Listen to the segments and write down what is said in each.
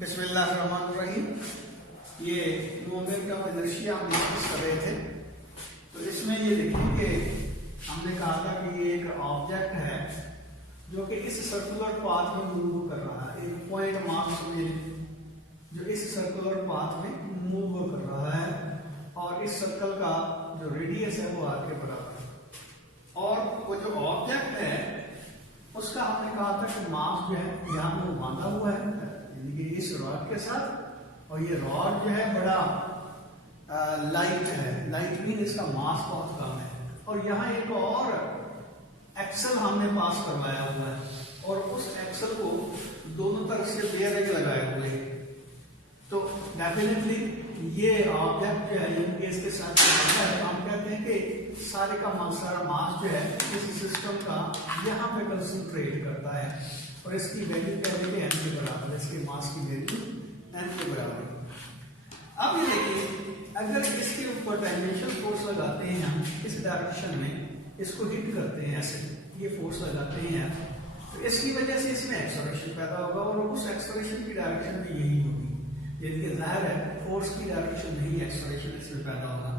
बिस्मिल्लाहिर्रहमानिर्रहीम। ये moment of inertia हम डिस्कस कर रहे थे। तो इसमें ये देखिए कि हमने कहा था कि ये एक ऑब्जेक्ट है जो कि इस सर्कुलर पाथ में मूव कर रहा है, एक पॉइंट मास में जो इस सर्कुलर पाथ में मूव कर रहा है और इस सर्कल का जो रेडियस है वो आर के बराबर है। और वो जो ऑब्जेक्ट है उसका हमने कहा था कि मास जो है यहाँ पे बांधा हुआ है, यानी कि इस रॉड के साथ, और ये रॉड जो है बड़ा लाइट है, लाइट मीन इसका मास बहुत कम है। और यहाँ एक और एक्सल हमने पास करवाया हुआ है और उस एक्सल को दोनों तरफ से बेयरिंग लगाए हुए हैं। तो डेफिनेटली ये ऑब्जेक्ट जो है इसके साथ हम कहते हैं कि सारा मास जो है इस सिस्टम का यहाँ पे कंसंट्रेट करता है और इसकी वैल्यू क्या है एन के बराबर है, इसके मास की वैल्यू एन के बराबर है। अब ये देखिए, अगर इसके ऊपर टेंजेंशियल फोर्स लगाते हैं हम इस डायरेक्शन में, इसको हिट करते हैं ऐसे, ये फोर्स लगाते हैं तो इसकी वजह से इसमें एक्सेलरेशन पैदा होगा और उस एक्सेलरेशन की डायरेक्शन भी यही होगी। जिनके जाहिर है फोर्स की डायरेक्शन नहीं, एक्सेलरेशन इसमें पैदा होगा।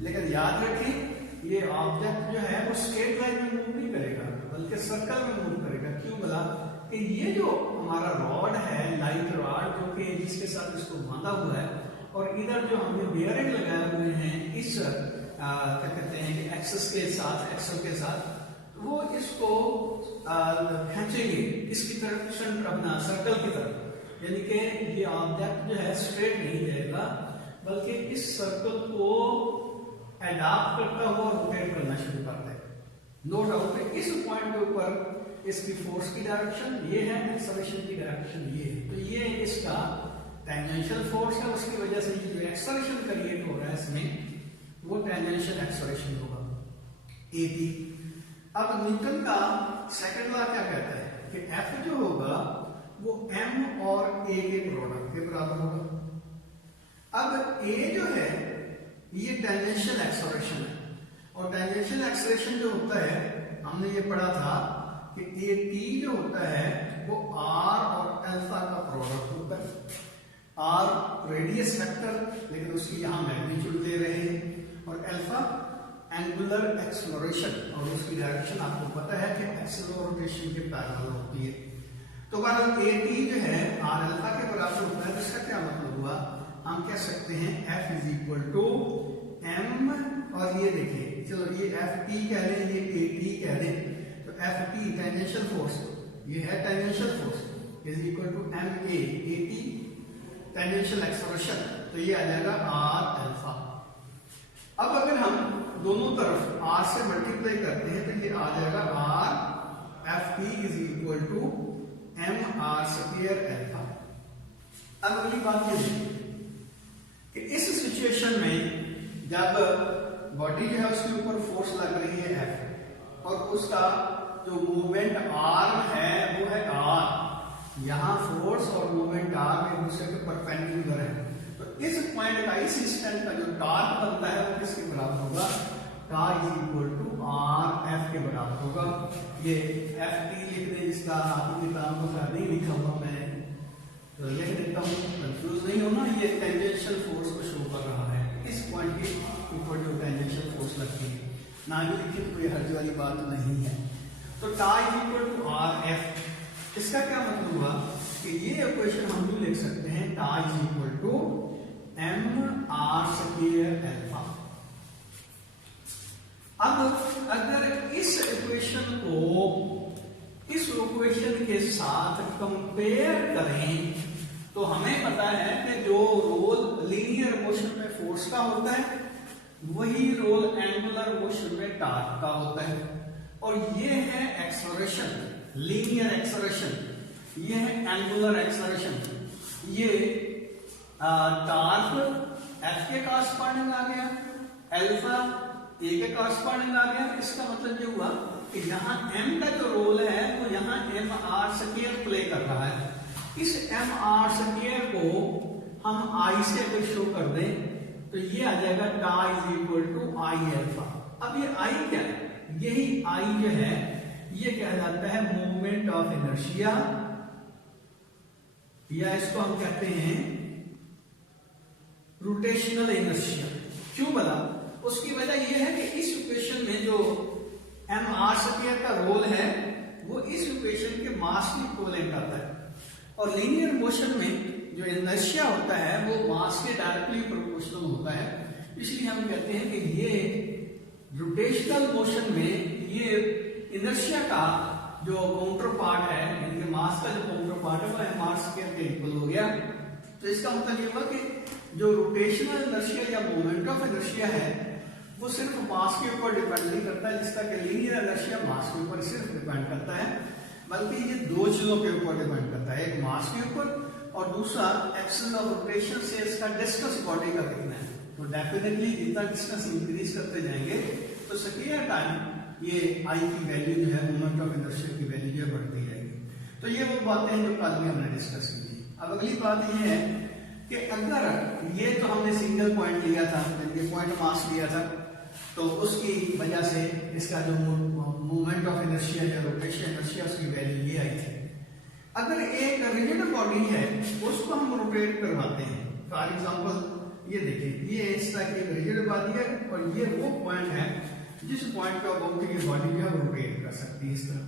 लेकिन याद रखें ये ऑब्जेक्ट जो है वो स्ट्रेट लाइन में मूव नहीं करेगा बल्कि सर्कल में मूव करेगा। क्यों बोला कि ये जो हमारा रॉड है, लाइट रॉड जो कि जिसके साथ इसको बांधा हुआ है, और इधर जो हमने बेयरिंग लगाए हुए हैं इस क्या कहते हैं कि एक्सेस के साथ, एक्सल के साथ, वो इसको खींचेंगे इसकी तरफ, अपना सर्कल की तरफ। यानी कि ये ऑब्जेक्ट जो है स्ट्रेट नहीं जाएगा बल्कि इस सर्कल को एडाप्ट करता हुआ रोटेट करना शुरू करता है। नो डाउट इस पॉइंट के ऊपर इसकी फोर्स की डायरेक्शन ये है, एक्सेलरेशन की डायरेक्शन ये है। तो ये इसका टेंजेंशियल फोर्स है, उसकी वजह से ये जो एक्सेलरेशन क्रिएट हो रहा है इसमें वो टेंजेंशियल एक्सेलरेशन होगा एटी। अब न्यूटन का सेकंड लॉ क्या कहता है कि एफ जो होगा वो एम और ए के प्रोडक्ट के बराबर होगा। अब ए जो है ये टेंजेंशियल एक्सेलरेशन है और टेंजेंशियल एक्सेलरेशन जो होता है हमने ये पढ़ा था कि ए टी जो होता है वो आर और अल्फा का प्रोडक्ट होता है। आर रेडियस वेक्टर, लेकिन उसकी यहां मैग्नीट्यूड दे रहे हैं, और अल्फा एंगुलर एक्सेलरेशन और उसकी डायरेक्शन आपको पता है कि एक्सेलरेशन के पैरेलल होती है। तो बहरहाल ए टी जो है आर अल्फा के बराबर होता है। तो इसका क्या मतलब हुआ, हम कह सकते हैं F is equal to M, और ये देखिए चलो ये एफ टी कह लें, ये ए टी कह लें, तो एफ टी टेंजेंशियल फोर्स, ये है tangential force, is equal to M A T tangential acceleration, तो ये आ जाएगा आर अल्फा। अब अगर हम दोनों तरफ आर से मल्टीप्लाई करते हैं तो ये आ जाएगा R F T is equal to M R square alpha. अब अगली बात ये कि इस सिचुएशन में जब बॉडी जो है उसके ऊपर फोर्स लग रही है एफ और उसका जो मूवमेंट आर्म है वो है आर, यहां फोर्स और मूवमेंट आर एक दूसरे के परपेंडिकुलर है, तो इस पॉइंट का, इस इंस्टेंट का जो टॉर्क बनता है वो किसके बराबर होगा, torque is equal to R F के बराबर होगा। ये एफ टी लिखने जिसका आपकी किताब को नहीं लिखा हुआ मैं तो लिख देता हूँ, कंफ्यूज नहीं होना। ये टेंजेंशियल फोर्स को शो कर रहा है, इस पॉइंट के ऊपर जो टेंजेंशियल फोर्स लगती है, ना भी लिखिए कोई हर्ज वाली बात नहीं है। तो torque is equal to R F, इसका क्या मतलब हुआ कि ये इक्वेशन हम भी लिख सकते हैं torque is equal to M R square alpha. अब अगर इस इक्वेशन को इस इक्वेशन के साथ कंपेयर करें तो हमें पता है कि जो रोल लीनियर मोशन में फोर्स का होता है वही रोल एंगुलर मोशन में टॉर्क का होता है। और ये है एक्सेलरेशन, लीनियर एक्सेलरेशन, ये है एंगुलर एक्सेलरेशन। ये टॉर्क एफ के कॉरस्पॉन्डिंग आ गया, अल्फा ए के कॉरस्पॉन्डिंग आ गया। इसका मतलब ये हुआ कि यहाँ m का जो रोल है वो यहाँ एम आर स्क्वायर प्ले कर रहा है। इस एम आर स्क्वायर को हम आई से अगर शो कर दें तो ये आ जाएगा tau is equal to I alpha. अब ये आई क्या है, यही आई जो है ये कहलाता है मूवमेंट ऑफ इनर्शिया, या इसको हम कहते हैं रोटेशनल इनर्शिया। क्यों बोला? उसकी वजह यह है कि इस इक्वेशन में जो mr² का रोल है वो इस इक्वेशन के मास के इक्विवेलेंट आता है, और लीनियर मोशन में जो इनर्शिया होता है वो मास के डायरेक्टली प्रोपोर्शनल होता है। इसलिए हम कहते हैं कि ये रोटेशनल मोशन में ये इनर्शिया का जो काउंटर पार्ट है, यानी कि मास का जो काउंटर पार्ट है वो mr² के इक्वल हो गया। तो इसका मतलब ये हुआ कि जो रोटेशनल इनर्शिया या मोमेंट ऑफ इनर्शिया है वो सिर्फ मास के ऊपर डिपेंड नहीं करता है, जिसका कि लीनियर इनर्शिया मास के ऊपर सिर्फ डिपेंड करता है, बल्कि ये दो चीजों के ऊपर डिपेंड करता है, एक मास के ऊपर और दूसरा एक्शन ऑफ रोटेशन से इसका डिस्टेंस बॉडी का कितना है। तो डेफिनेटली जितना डिस्टेंस इंक्रीज करते जाएंगे तो स्क्वायर टाइम ये आई की वैल्यू जो है मोमेंट ऑफ इनर्शिया की वैल्यू जो बढ़ती जाएगी। तो ये वो बातें हैं जो कल में हमने डिस्कस की थी। अब अगली बात ये है कि अगर ये तो हमने सिंगल पॉइंट लिया था, यानी पॉइंट मास लिया था, तो उसकी वजह से इसका जो मूवमेंट ऑफ इनर्शिया या रोटेशन इनर्शिया उसकी वैल्यू ये आई थी। अगर एक रिजिड बॉडी है उसको हम रोटेट करवाते हैं, फॉर एग्जांपल ये देखिए ये इस तरह की एक रिजिड बॉडी है और ये वो पॉइंट है जिस पॉइंट पे अब ये बॉडी जो है रोटेट कर सकती है इस तरह।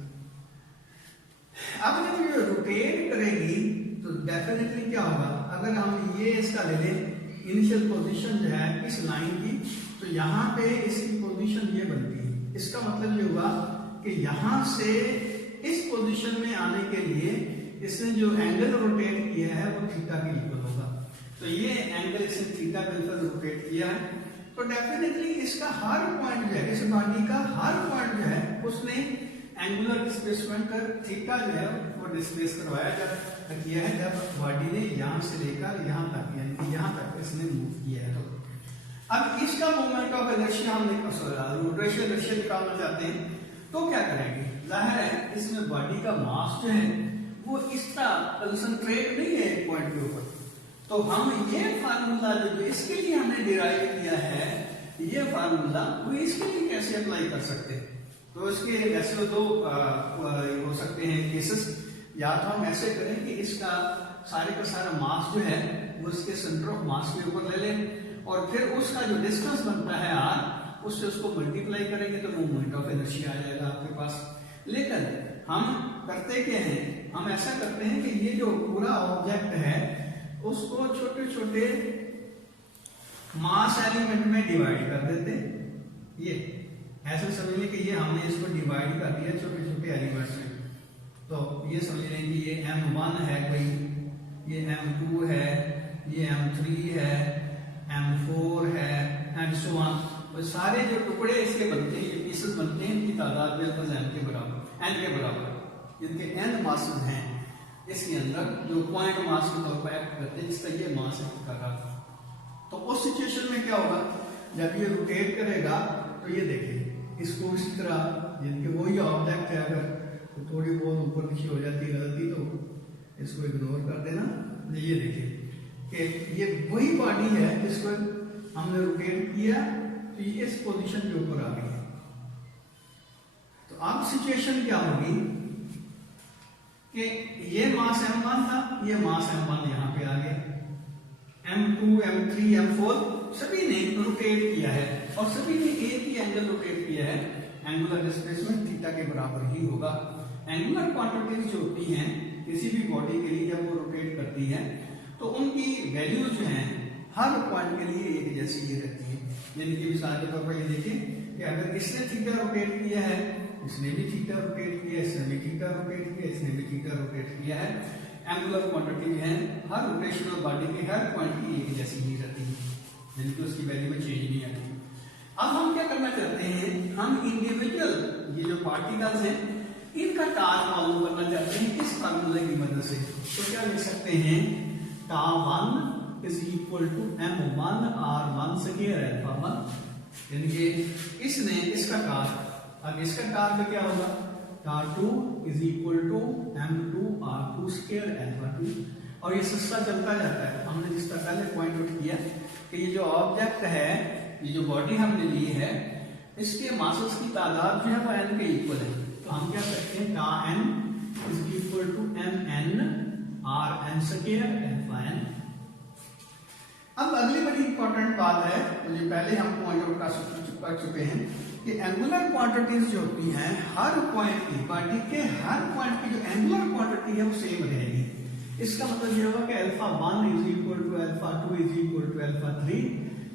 अब जब ये रोटेट करेगी तो डेफिनेटली क्या होगा, अगर हम ये इसका ले लें इनिशियल पोजीशन जो है इस लाइन की, तो यहाँ पे इसकी पोजीशन ये बनती है। इसका मतलब ये हुआ कि यहाँ से इस पोजीशन में आने के लिए इसने जो एंगल रोटेट किया है वो थीटा के इक्वल होगा। तो ये एंगल इसने थीटा के इक्वल रोटेट किया है, तो डेफिनेटली इसका हर पॉइंट जो है, इस बॉडी का हर पॉइंट जो है उसने एंगुलर डिस्प्लेसमेंट कर थीटा जो है वो डिस्प्लेस करवाया किया है जब बॉडी ने यहाँ से लेकर यहाँ तक, यानी कि यहाँ तक इसने मूव किया है। तो अब इसका मोमेंट ऑफ इनर्शिया हमने रोटेशन इनर्शिया निकालना चाहते हैं, तो क्या करेंगे? जाहिर है इसमें बॉडी का मास जो है वो इस तरह कंसंट्रेट नहीं है एक पॉइंट के ऊपर। तो हम ये फार्मूला जो इसके लिए हमने डिराइव किया है, ये फार्मूला वो इसके लिए कैसे अप्लाई कर सकते हैं? तो इसके वैसे दो हो सकते हैं केसेस। या तो हम ऐसे करें कि इसका सारे का सारा मास जो है वो इसके सेंटर ऑफ मास के ऊपर ले लें और फिर उसका जो डिस्टेंस बनता है r, उससे उसको मल्टीप्लाई करेंगे तो मोमेंट ऑफ इनर्शिया आ जाएगा आपके पास। लेकिन हम करते क्या हैं, हम ऐसा करते हैं कि ये जो पूरा ऑब्जेक्ट है उसको छोटे छोटे मास एलिमेंट में डिवाइड कर देते हैं। ये ऐसे समझ लें कि ये हमने इसको डिवाइड कर दिया छोटे छोटे एलिमेंट्स में। तो ये समझ लें कि ये m1 है कोई, ये m2 है, ये m3 है, m4 है एंड सो ऑन। वो सारे जो टुकड़े इसके बनते हैं, ये पीसेस बनते हैं, इनकी तादाद बिल्कुल n के बराबर, जिनके n मासेस हैं इसके अंदर जो पॉइंट मास के तौर पर एक्ट करते हैं, जिसका ये मास एक्ट कर रहा था। तो उस सिचुएशन में क्या होगा, जब ये रोटेट करेगा तो ये देखिए इसको इसी तरह, जिनके वही ऑब्जेक्ट है, अगर तो थोड़ी बहुत ऊपर नीचे हो जाती है गलती तो इसको इग्नोर कर देना। ये देखिए कि ये वही बॉडी है जिसको हमने रोटेट किया, तो ये इस पोजीशन के ऊपर आ गई है। तो अब सिचुएशन क्या होगी कि ये मास m1 था, ये मास m1 यहाँ पे आ गया, m2, m3, m4 सभी ने रोटेट किया है और सभी ने एक ही एंगल रोटेट किया है। एंगुलर डिस्प्लेसमेंट थीटा के बराबर ही होगा। एंगुलर क्वांटिटीज जो होती हैं किसी भी बॉडी के लिए जब वो रोटेट करती है तो उनकी वैल्यू जो है हर पॉइंट के लिए एक जैसी ही रहती है। यानी कि मिसाल के तौर पर ये देखिए कि अगर इसने थीटा रोटेट किया है, इसने भी थीटा रोटेट किया, इसने भी थीटा रोटेट किया, इसने भी थीटा रोटेट किया है। एंगुलर क्वांटिटी है हर रोटेशनल बॉडी के हर पॉइंट की एक जैसी ही रहती है, यानी कि उसकी वैल्यू में चेंज नहीं आती। अब हम क्या करना चाहते हैं, हम इंडिविजुअल ये जो पार्टिकल्स हैं इनका टाल मालूम करना चाहते हैं इस फार्मूले की मदद से। तो क्या लिख सकते हैं, τ1 is equal to m1 r1 square alpha 1, यानी कि इसने इसका टाल, अब इसका टाल में क्या होगा, τ2 is equal to m2 r2 square alpha 2। और ये सिलसिला चलता जाता है। हमने जिस तरह पहले पॉइंट आउट किया कि ये जो ऑब्जेक्ट है, ये जो बॉडी हमने ली है, इसके मासेस की तादाद जो है वो n के इक्वल है। तो हम क्या करते हैं, τn is equal to mn R N square alpha N. अब अगली बड़ी इंपॉर्टेंट बात है, मुझे पहले हम पॉइंट आउट कर चुके हैं कि एंगुलर क्वांटिटीज जो होती हैं हर पॉइंट की, बॉडी के हर पॉइंट की जो एंगुलर क्वांटिटी है वो सेम रहेगी। इसका मतलब ये होगा कि alpha 1 is equal to alpha 2 is equal to alpha 3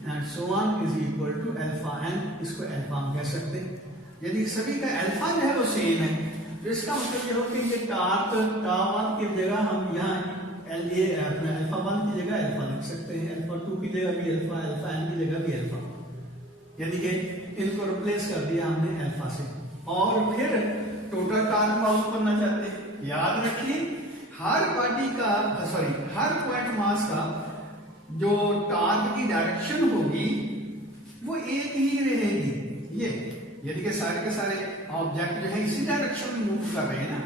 and so on is equal to alpha एन। इसको अल्फा हम कह सकते हैं। यदि सभी का अल्फा जो है वो सेम है तो इसका मतलब ये होगा कि ये टा1 की जगह हम यहाँ ये अपने अल्फा 1 की जगह अल्फा लिख सकते हैं, अल्फा 2 की जगह भी अल्फा, अल्फा एन की जगह भी अल्फा, यानी कि इनको रिप्लेस कर दिया हमने अल्फा से। और फिर टोटल टार्क फाउंड करना चाहते हैं। याद रखिए हर बॉडी का हर पॉइंट मास का जो टार्क की डायरेक्शन होगी वो एक ही रहेगी। ये यदि के सारे ऑब्जेक्ट जो है इसी डायरेक्शन में मूव कर रहे हैं ना,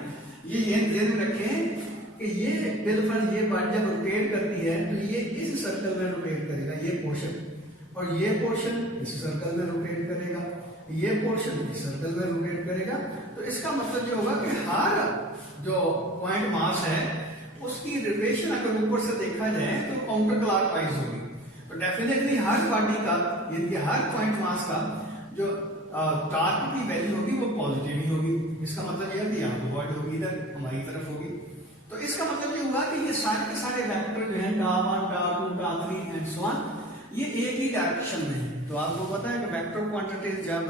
ये ध्यान रखें कि ये बिल्कुल ये बॉडी जब रोटेट करती है तो ये इस सर्कल में रोटेट करेगा, ये पोर्शन, और ये पोर्शन इस सर्कल में रोटेट करेगा, ये पोर्शन इस सर्कल में रोटेट करेगा। तो इसका मतलब ये होगा कि हर जो पॉइंट मास है उसकी रोटेशन अगर ऊपर से देखा जाए तो काउंटर क्लॉकवाइज होगी। तो डेफिनेटली हर बॉडी का यानी हर पॉइंट मास का जो टार्क की वैल्यू होगी वो पॉजिटिव ही होगी। इसका मतलब यह है कि यहाँ फॉरवर्ड होगी, इधर हमारी तरफ होगी। तो इसका मतलब ये हुआ कि ये सारे के सारे वेक्टर जो है टा1, टा2, टा3 एंड सो ऑन ये एक ही डायरेक्शन में है। तो आपको पता है कि वेक्टर क्वांटिटीज जब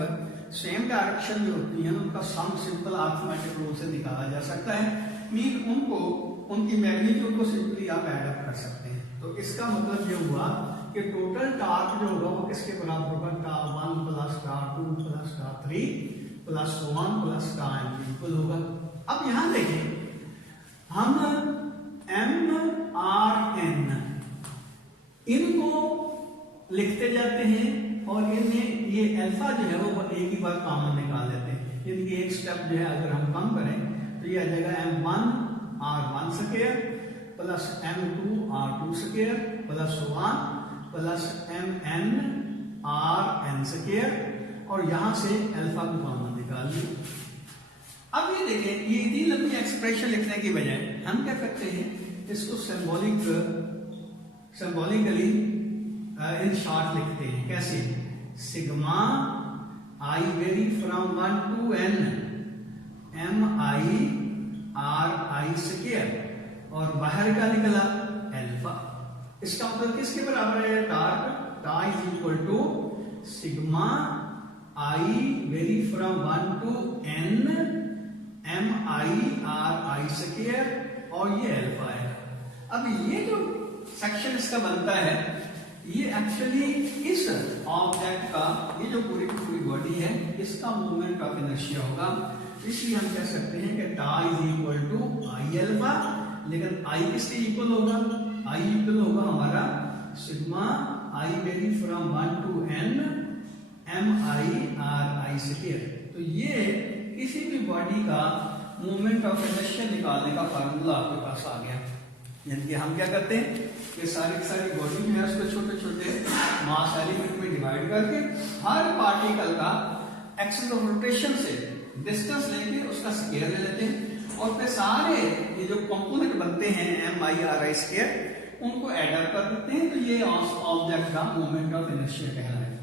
सेम डायरेक्शन में होती हैं उनका सम सिंपल अरिथमेटिक रूल से निकाला जा सकता है। मीन उनको उनकी मैग्नीट्यूड को सिंपली आप ऐड अप कर सकते हैं। तो इसका मतलब ये हुआ कि टोटल टार्क जो होगा वो किसके बराबर होगा, टा1 प्लस टा2 प्लस टा3 प्लस टा1 प्लस टा n इक्वल होगा। अब यहां देखिए हम m r n इनको लिखते जाते हैं और इनमें ये अल्फा जो है वो एक ही बार कॉमन निकाल लेते हैं। यानी एक स्टेप जो है अगर हम कम करें तो ये आ जाएगा m1 r1 square plus m2 r2 square plus 1 plus mn rn square, और यहां से अल्फा को कॉमन निकाल लिया। अब ये देखें ये इतनी लंबी एक्सप्रेशन लिखने की बजाय हम क्या करते हैं, इसको सिंबॉलिकली इन शॉर्ट लिखते हैं। कैसे, sigma I vary from 1 to n m i r i square, और बाहर का निकला अल्फा। इसका मतलब किसके बराबर है, torque tau is equal to sigma I vary from 1 to n m i r i square, और ये अल्फा है। अब ये जो सेक्शन इसका बनता है ये एक्चुअली इस ऑब्जेक्ट का, ये जो पूरी की पूरी बॉडी है इसका मूवमेंट ऑफ इनर्शिया होगा। इसलिए हम कह सकते हैं कि tau is equal to I alpha, लेकिन आई किसके इक्वल होगा, आई इक्वल होगा हमारा sigma I vary from 1 to n m i r i square. तो ये किसी भी बॉडी का मूवमेंट ऑफ इनर्शिया निकालने का फार्मूला आपके पास आ गया। यानी कि हम क्या करते हैं कि सारी की सारी बॉडी में है उसको छोटे छोटे मास एलिमेंट में डिवाइड करके हर पार्टिकल का एक्सिस ऑफ रोटेशन से डिस्टेंस लेके उसका स्क्वायर ले लेते हैं, और फिर सारे ये जो कंपोनेंट बनते हैं M I R I square उनको ऐड अप कर देते हैं। तो ये ऑब्जेक्ट का मूवमेंट ऑफ इनर्शिया कहलाता है।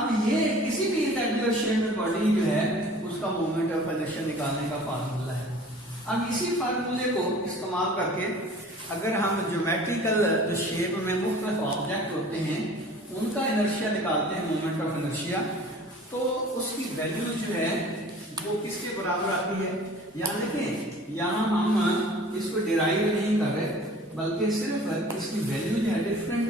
अब ये किसी भी रेक्टेंगुलर शेप में बॉडी जो है उसका मूवमेंट ऑफ इनर्शिया निकालने का फार्मूला है। अब इसी फार्मूले को इस्तेमाल करके अगर हम ज्योमेट्रिकल जो शेप में मुख्तलिफ ऑब्जेक्ट होते हैं उनका इनर्शिया निकालते हैं, मूवमेंट ऑफ इनर्शिया, तो उसकी वैल्यू जो है वो किसके बराबर आती है। यहाँ देखें, यहाँ हम इसको डिराइव नहीं कर रहे बल्कि सिर्फ इसकी वैल्यू जो है डिफरेंट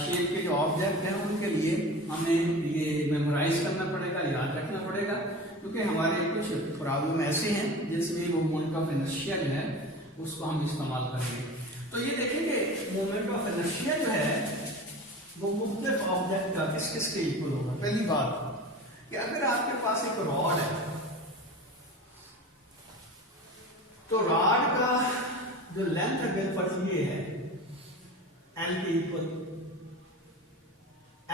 शेप के जो ऑब्जेक्ट हैं उनके लिए हमें ये मेमोराइज करना पड़ेगा, याद रखना पड़ेगा, क्योंकि हमारे कुछ प्रॉब्लम ऐसे हैं जिसमें वो मोमेंट ऑफ इनर्शिया जो है उसको हम इस्तेमाल करेंगे। तो ये देखेंगे मोमेंट ऑफ इनर्शिया जो है वो मुख्तलिफ ऑब्जेक्ट का किस किस के इक्वल होगा। पहली बात कि अगर आपके पास एक रॉड है तो रॉड का जो लेंथ है बिल्कुल ये है एल के इक्वल,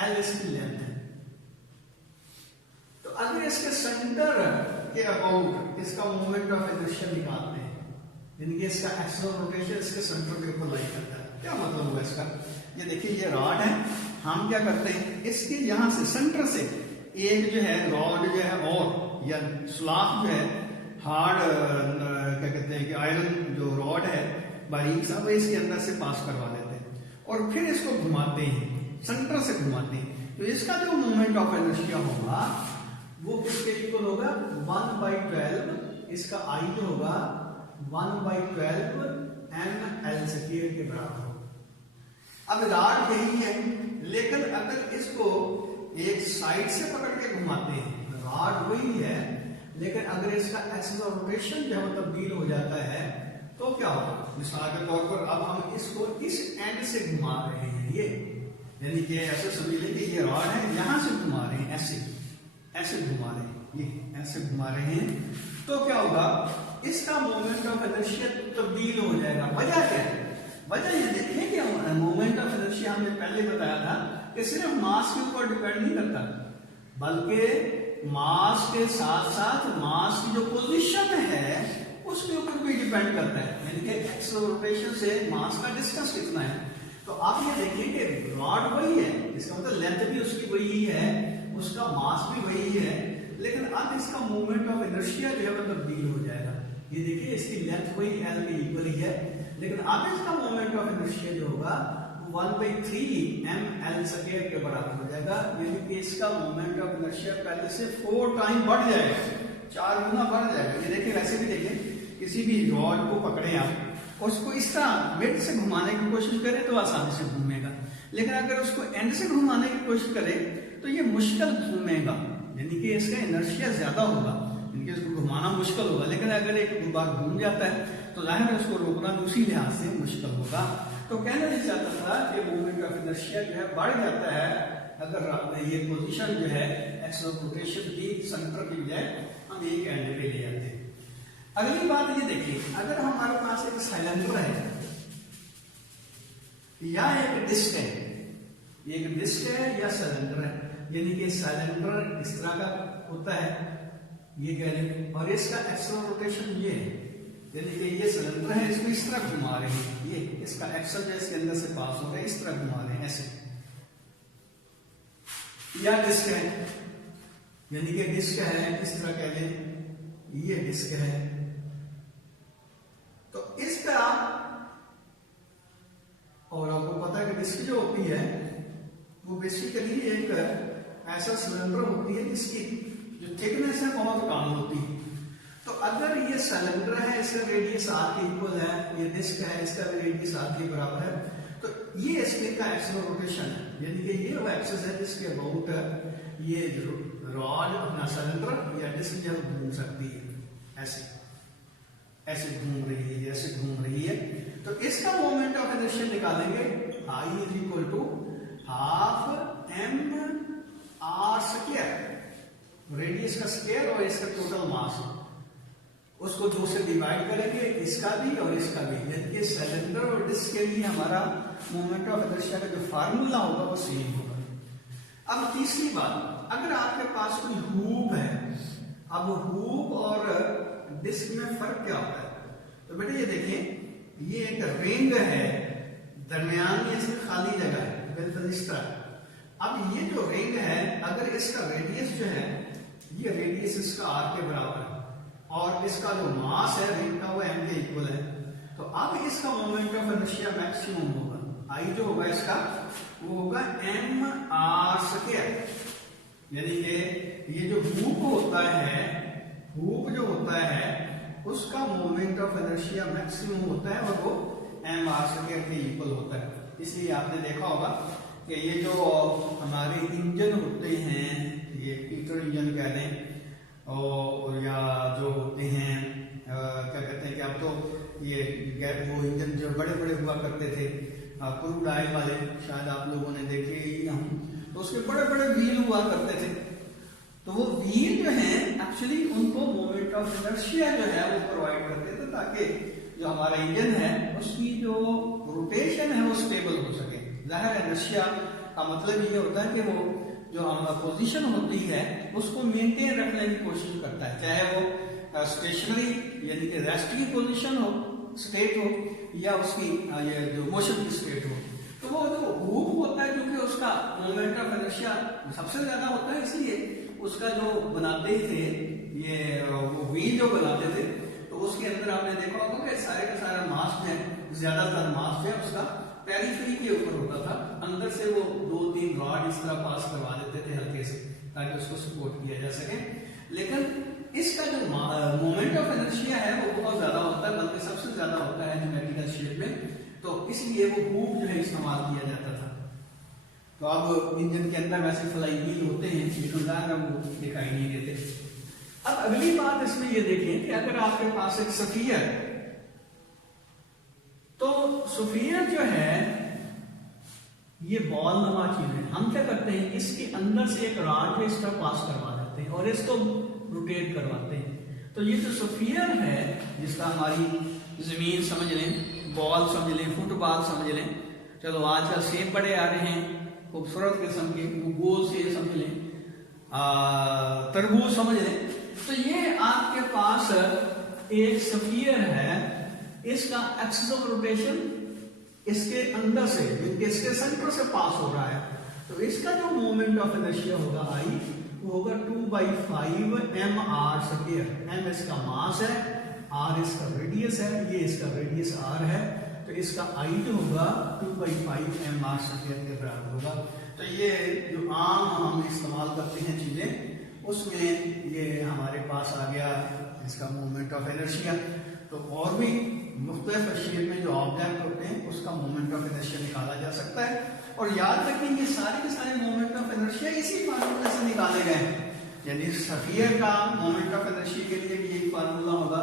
एल इसकी लेंथ है। तो अगर इसके सेंटर के अबाउट इसका मोमेंट ऑफ इनर्शिया निकालते हैं यानी कि इसका एक्सल रोटेशन इसके सेंटर के ऊपर लाई करता है। क्या मतलब हुआ इसका? ये देखिए ये रॉड है, हम क्या करते हैं इसके यहाँ से सेंटर से एक जो है रॉड जो है और या सुलाख जो है हार्ड क्या कहते हैं कि आयरन जो रॉड है बारीक सा वो इसके अंदर से पास करवा देते हैं और फिर इसको घुमाते हैं, सेंटर से घुमाते हैं। तो इसका जो मोमेंट ऑफ इनर्शिया होगा वो किसके इक्वल होगा? 1/12, इसका आई जो होगा 1/12 ml² के बराबर होगा। अब रॉड यही है, लेकिन अगर इसको एक साइड से पकड़ के घुमाते हैं, रॉड वही है लेकिन अगर इसका एक्सिस ऑफ रोटेशन जो है तब्दील हो जाता है तो क्या होगा? मिसाल के तौर पर अब हम इसको इस एंड से घुमा रहे हैं, ये यानी कि ऐसे समझ लें कि ये रॉड है, यहां से घुमा रहे हैं, ऐसे घुमा रहे हैं, ये ऐसे घुमा रहे हैं, तो क्या होगा? इसका मोमेंट ऑफ इनर्शिया तब्दील हो जाएगा। वजह क्या है? वजह ये देखें कि मोमेंट ऑफ इनर्शिया हमने पहले बताया था कि सिर्फ मास के ऊपर डिपेंड नहीं करता, बल्कि मास के साथ साथ मास की जो पोजीशन है उसके ऊपर भी डिपेंड करता है, यानी कि एक्सल रोटेशन से मास का डिस्टेंस कितना है। तो आप ये देखिए कि रॉड वही है, इसका मतलब लेंथ भी उसकी वही है, उसका मास भी वही है, लेकिन अब इसका मोमेंट ऑफ इनर्शिया जो है वो तब्दील हो जाएगा। ये देखिए इसकी लेंथ वही एल के इक्वल ही है, लेकिन अब इसका मोमेंट ऑफ इनर्शिया जो होगा 1/3 ml² के बराबर हो जाएगा, यानी कि इसका मोमेंट ऑफ इनर्शिया पहले से 4 टाइम बढ़ जाएगा, 4 गुना बढ़ जाएगा। ये देखिए वैसे भी देखिए किसी भी रॉड को पकड़े आप, उसको इस तरह मिड से घुमाने की कोशिश करें तो आसानी से घूमेगा, लेकिन अगर उसको एंड से घुमाने की कोशिश करें तो ये मुश्किल घूमेगा, यानी कि इसका इनर्शिया ज्यादा होगा, यानी कि इसको घुमाना मुश्किल होगा। लेकिन अगर एक बार घूम जाता है तो जाहिर है उसको रोकना दूसरी लिहाज से मुश्किल होगा। तो कहना ये चाहता था कि मोमेंट ऑफ इनर्शिया जो है बढ़ जाता है अगर ये पोजीशन जो है एक्सल रोटेशन की सेंटर की बजाय हम एक एंड पे ले जाते हैं। अगली बात ये देखिए, अगर हमारे पास एक सिलेंडर है या एक डिस्क है, एक डिस्क है या सिलेंडर है, यानी कि सिलेंडर इस तरह का होता है, ये कह लें, और इसका एक्सल रोटेशन ये है, यानी कि ये सिलेंडर है, इसको इस तरह घुमा रहे हैं, ये इसका एक्सल जो इसके अंदर से पास हो रहा है, इस तरह घुमा रहे हैं ऐसे। या डिस्क है, यानी कि डिस्क है, इस तरह कह लें, ये डिस्क है, तो इस तरह, और आपको पता है कि डिस्क जो होती है वो बेसिकली एक ऐसा सिलेंडर होती है जिसकी जो थिकनेस है बहुत कम होती है। तो अगर ये सिलेंडर है, इसका रेडियस आर के इक्वल है, ये डिस्क है, इसका भी रेडियस आर के बराबर है, तो ये इसके का एक्सल रोटेशन है, यानी कि ये वो एक्सिस है जिसके अबाउट ये रॉड अपना सिलेंडर या डिस्क जो घूम सकती है, ऐसे ऐसे घूम रही है, ऐसे घूम रही है। तो इसका मोमेंट ऑफ इनर्शिया निकालेंगे, I is equal to half mr², radius का स्क्वायर और इसका टोटल मास, उसको 2 से डिवाइड करेंगे, इसका भी और इसका भी, यानी कि सिलेंडर और डिस्क के लिए हमारा मोमेंट ऑफ इनर्शिया का जो फार्मूला होगा वो सेम होगा। अब तीसरी बात, अगर आपके पास कोई हुक है, अब हुक और डिस्क में फर्क क्या होता है? तो बेटे ये देखिए, ये एक रिंग है, दरमियान में इसमें खाली जगह है, बिल्कुल इस तरह। अब ये जो रिंग है, अगर इसका रेडियस जो है, ये रेडियस इसका आर के बराबर है और इसका जो मास है रिंग का वो m के इक्वल है, तो अब इसका मोमेंट ऑफ इनर्शिया मैक्सिमम होगा, I जो होगा इसका वो होगा mr², यानी कि ये जो हुक होता है, हुक जो होता है उसका मोमेंट ऑफ इनर्शिया मैक्सिमम होता है और वो mr² के इक्वल होता है। इसलिए आपने देखा होगा कि ये जो हमारे इंजन होते हैं, ये पीटर इंजन कह लें, और या जो होते हैं क्या कहते हैं कि अब तो ये वो इंजन जो बड़े बड़े हुआ करते थे क्रूड ऑयल वाले, शायद आप लोगों ने देखे ही हम, तो उसके बड़े बड़े व्हील हुआ करते थे। तो वो व्हील जो है एक्चुअली उनको मोमेंट ऑफ इनर्शिया जो है वो प्रोवाइड करते थे, ताकि जो हमारा इंजन है उसकी जो रोटेशन है वो स्टेबल हो सके। जाहिर है इनर्शिया का मतलब ये होता है कि वो जो हमारा पोजीशन होती है उसको मेंटेन रखने की कोशिश करता है, चाहे वो स्टेशनरी यानी कि रेस्ट की पोजीशन हो स्टेट हो या उसकी ये जो मोशन की स्टेट हो, तो वो जो हुक होता है क्योंकि उसका मोमेंट ऑफ इनर्शिया सबसे ज्यादा होता है, इसलिए उसका जो बनाते थे ये वो व्हील जो बनाते थे, तो उसके अंदर आपने देखा होगा कि सारे का सारा मास जो है, ज्यादातर मास जो है उसका पेरिफेरी के ऊपर होता था। अंदर से वो 2-3 रॉड इस तरह पास करवा देते थे हल्के से, ताकि उसको सपोर्ट किया जा सके। लेकिन इसका जो मोमेंट ऑफ इनर्शिया है वो बहुत ज्यादा होता है, बल्कि सबसे ज्यादा होता है ज्योमेट्रिकल शेप में, तो इसलिए वो हुक जो है इस्तेमाल किया जाता था। तो अब इंजन के अंदर वैसे फ्लाई व्हील होते हैं, लेकिन ज्यादा वो दिखाई नहीं देते। अब अगली बात इसमें ये देखें कि अगर आपके पास एक स्फीयर, तो स्फीयर जो है ये बॉल नुमा चीज है, हम क्या करते हैं इसके अंदर से एक रॉड को इस तरह पास करवा देते हैं और इसको रोटेट करवाते हैं। तो ये जो स्फीयर है, जिसका हमारी जमीन समझ लें, बॉल समझ लें, फुटबॉल समझ लें, चलो आजकल शेप बड़े आ रहे हैं खूबसूरत किस्म के, गोल से समझ लें, तरबूज समझ लें, तो ये आपके पास एक स्फीयर है, इसका एक्सिस ऑफ रोटेशन इसके अंदर से, इसके सेंटर से पास हो रहा है, तो इसका जो मोमेंट ऑफ इनर्शिया होगा आई, वो होगा 2/5 mr स्क्वायर। m इसका मास है, r इसका रेडियस है, ये इसका रेडियस r है, तो इसका आई जो होगा 2/5 mr स्क्वायर के बराबर होगा। तो ये जो आम हम इस्तेमाल करते हैं चीजें, उसमें ये हमारे पास आ गया इसका मोमेंट ऑफ इनर्शिया। तो और भी मुख्तलिफ शेप में जो ऑब्जेक्ट होते हैं उसका मोमेंट ऑफ इनर्शिया निकाला जा सकता है। और याद रखें ये सारे के सारे मोमेंट ऑफ इनर्शिया इसी फार्मूले से निकाले गए हैं, यानी स्फीयर का मोमेंट ऑफ इनर्शिया के लिए भी यही फार्मूला होगा,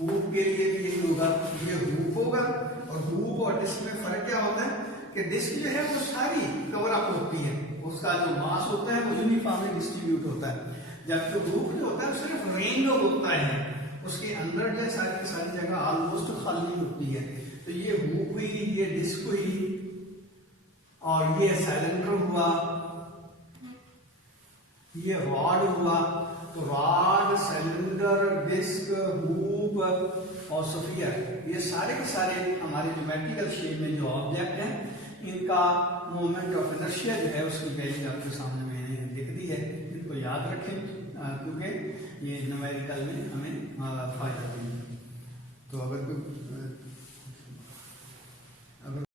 हुक के लिए भी यही होगा, ये हुक होगा। और हुक और डिस्क में फर्क क्या होता है कि डिस्क जो है वो सारी कवर अप होती है, उसका जो मास होता है वो यूनिफॉर्मली डिस्ट्रीब्यूट होता है, जबकि हुक जो होता है वो सिर्फ रेंज होता है, उसके अंदर जो सारी जगह ऑलमोस्ट खाली होती है। तो ये हुक हुई, ये डिस्क हुई, और ये सिलेंडर हुआ, ये रॉड हुआ। तो रॉड, सिलेंडर, डिस्क, हुक और स्फीयर, ये सारे के सारे हमारे ज्योमेट्रिकल शेप में जो ऑब्जेक्ट हैं, इनका मोमेंट ऑफ इनर्शिया जो है उसकी वैल्यू आपके सामने मैंने लिख दी है। इनको याद रखें क्योंकि ये न्यूमेरिकल में हमें फायदा देंगे। तो अगर कोई